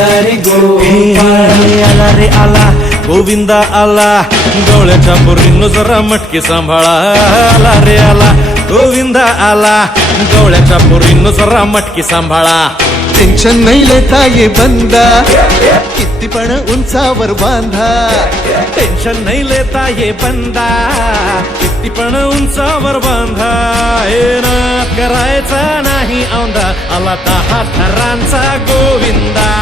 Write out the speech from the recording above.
आला रे आला गोविंदा आला. गवळ्याच्या बोरीनं जरा मटके सांभाळा. आला रे आला गोविंदा आला. गवळ्याच्या बोरीनं जरा मटके सांभाळा. टेन्शन नाही लेता ये बंदा. किती पण उंचावर बांधा. टेन्शन नाही लेता ये बंदा. किती पण उंचावर बांधा. हे ना करायचा नाही औंदा. आला दहा थरांचा गोविंदा.